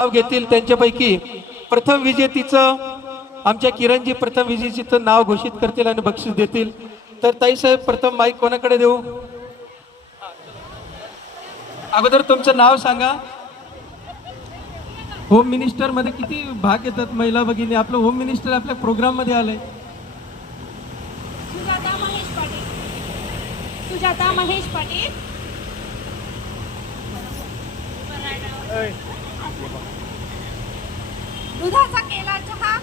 नाव घेतील त्यांच्यापैकी. प्रथम विजेतीचं आमच्या किरणजी प्रथम विजेतीचं नाव घोषित करतील आणि बक्षीस देतील. तर ताई साहेब प्रथम माईक कोणाकडे देऊ? अगोदर तुमचं नाव सांगा. होम मिनिस्टरमध्ये किती भाग येतात महिला भगिनी? आपलं होम मिनिस्टर आपल्या प्रोग्राममध्ये आलंय. सुजाता महेश पाटील. सुजाता महेश पाटील. दुधाचा केला चहा.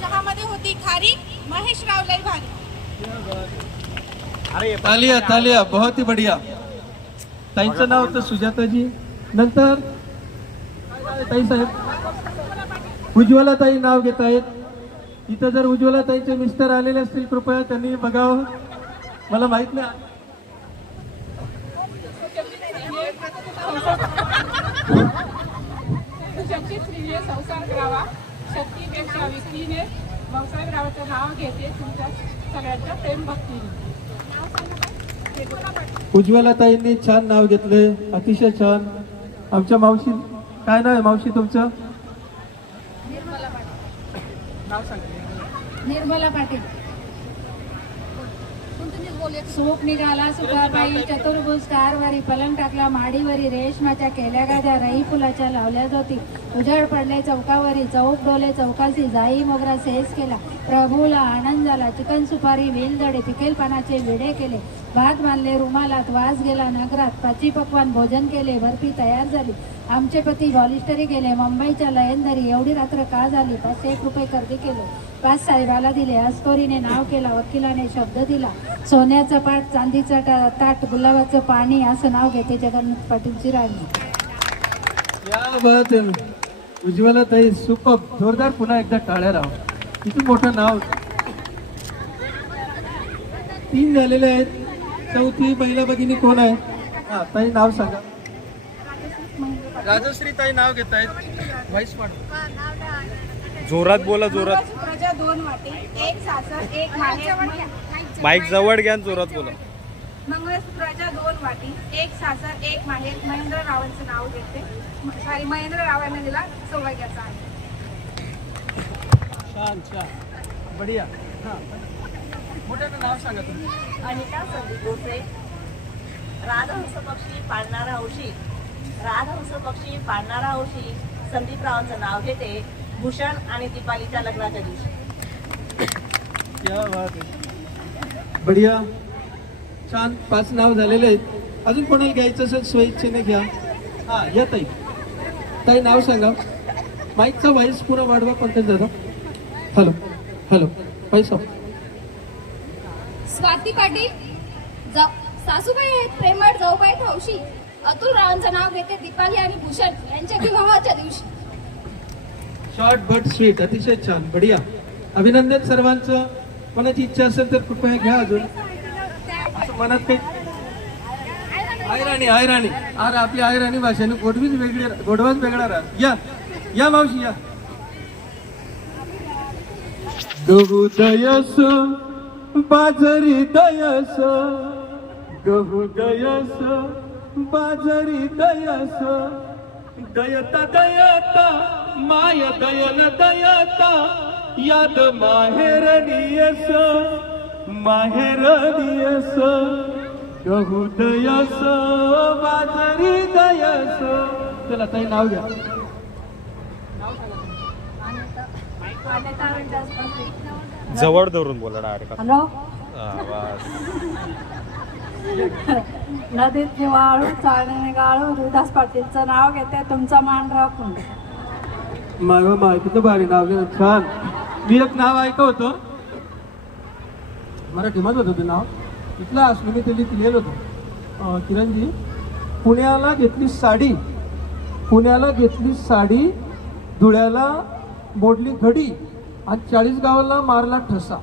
चहामध्ये होती खारी. महेश राव लय भारी. तालिया तालिया बहुत ही बढिया. ताईंचं नाव होतं सुजाताजी. नंतर ताई साहेब उज्ज्वला ताई नाव घेत आहेत. इथं जर उज्ज्वला ताईचे मिस्टर आलेले असतील कृपया त्यांनी बघावं. मला माहीत नाही. शक्ती स्त्रीने संसार करावा. शक्तीपेक्षा व्यक्तीने व्यवसायरावाचं नाव घेते तुमच्या सगळ्यांच्या प्रेम भक्तीने. उज्ज्वला ताईंनी छान नाव घेतले. अतिशय छान. आमच्या मावशी काय नाव आहे मावशी तुमचं? निर्मला पाटील. सूप निघाला सुखाबाई चतुर्भुज कारवारी पलंग टाकला माडीवरी रेशमाच्या केल्या गाद्या रई फुलाच्या लावल्या जाती उजळ पडले चौकावरी चौक डोले चौकाशी जाई मोगरा सेस केला प्रभूला आनंद झाला चिकन सुपारी वेलजडे पिकेल पानाचे विडे केले भात बांधले रुमालात वास गेला नगरात पाची पकवान भोजन केले बर्फी तयार झाली. आमचे पती बॉलिस्टरी गेले मुंबईच्या लयनदरी एवढी रात्र का झाली? पाचशे एक रुपये खरेदी केले. पाच साहेबाला दिले अस्कोरीने नाव केला वकिलाने शब्द दिला. सोन्याचं पाट चांदीचं टा- ताट गुलाबाचं पाणी असं नाव घेते जगन्नाथ पाटीलची राणी. उज्ज्वला ताई सुपर जोरदार पुन्हा एकदा टाळ्या राव. किती मोठं नाव. तीन झालेले आहेत. चौथी पहिला भगिनी कोण आहे? हा ताई नाव सांगा. राजश्री ताई नाव घेत आहेत व्हाईस जोरात बोला जोरात. प्रजा दोन वाटी एक सासर एक माहेर. माईक जवळ घ्या आणि जोरात बोला. मंगळसूत्राच्या दोन वाटी एक सासर एक माहेर. महेंद्र रावांचं नाव घेते. सॉरी महेंद्र रावांना दिला सौभाग्याचा आहे. छान छान. बढिया. हा. मोठ्यानं नाव सांगा तुम्ही. अनिता संदीप गोसे राजहंस पक्षी पाळणारा औशी. राजहंस पक्षी पाळणारा औशी संदीपरावांचं नाव घेते भूषण आणि दीपालीच्या लग्नाच्या दिवशी. क्या बात आहे. बढिया. छान पाच नाव झालेले आहेत. अजून कोणाला घ्यायचं असेल स्वइच्छेने घ्या. हा या ताई. ताई नाव सांगा. माईकचा व्हाईस पुरा वाढवा पंकज दादा हॅलो हॅलो. पैसा स्वाती पाटील जा- सासूबाई आहेत प्रेमळ जाऊबाई ठौशी अतुल रावांचं नाव घेते दीपाली आणि भूषण यांच्या विवाहाच्या दिवशी. शॉर्ट बट स्वीट अतिशय छान बढिया. अभिनंदन सर्वांचं. कोणाची इच्छा असेल तर कृपया घ्या अजून. असं मनात काही आयराणी आयराणी. अरे आपली आयराणी भाषेने गोडवीच वेगळी गोडवाच वेगळा राहत या या मावशी या. बाजरी दयस गहू दयस बाजरी दयस. दयता दयता माय दयन दयता याद माहेर दियस माहेर दियस. गहू दयस बाजरी दयस. चला ताई नाव घ्या. जवळ धरून बोला डायरेक्ट हॅलो? आवाज नदीत वाळू चाळणे गाळू रुदास पाटीलचं नाव घेते तुमचा मान राखून. माय माय किती भारी नाव लिहिलं. छान. मी एक नाव ऐकलं होतं. मराठीमध्ये होतं ते नाव. तिथलं असलं मी ते लिहित लिहिलं होतं. किरणजी पुण्याला घेतली साडी. पुण्याला घेतली साडी धुळ्याला मोडली घडी. आज चाळीस गावाला मारला ठसा.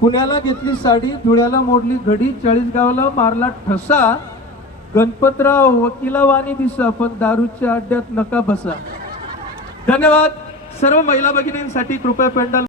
पुण्याला घेतली साडी धुळ्याला मोडली घडी चाळीस गावाला मारला ठसा. गणपतराव वकिलावाणी दिसा पण दारूच्या अड्ड्यात नका बसा. धन्यवाद. सर्व महिला भगिनींसाठी कृपया पेंडल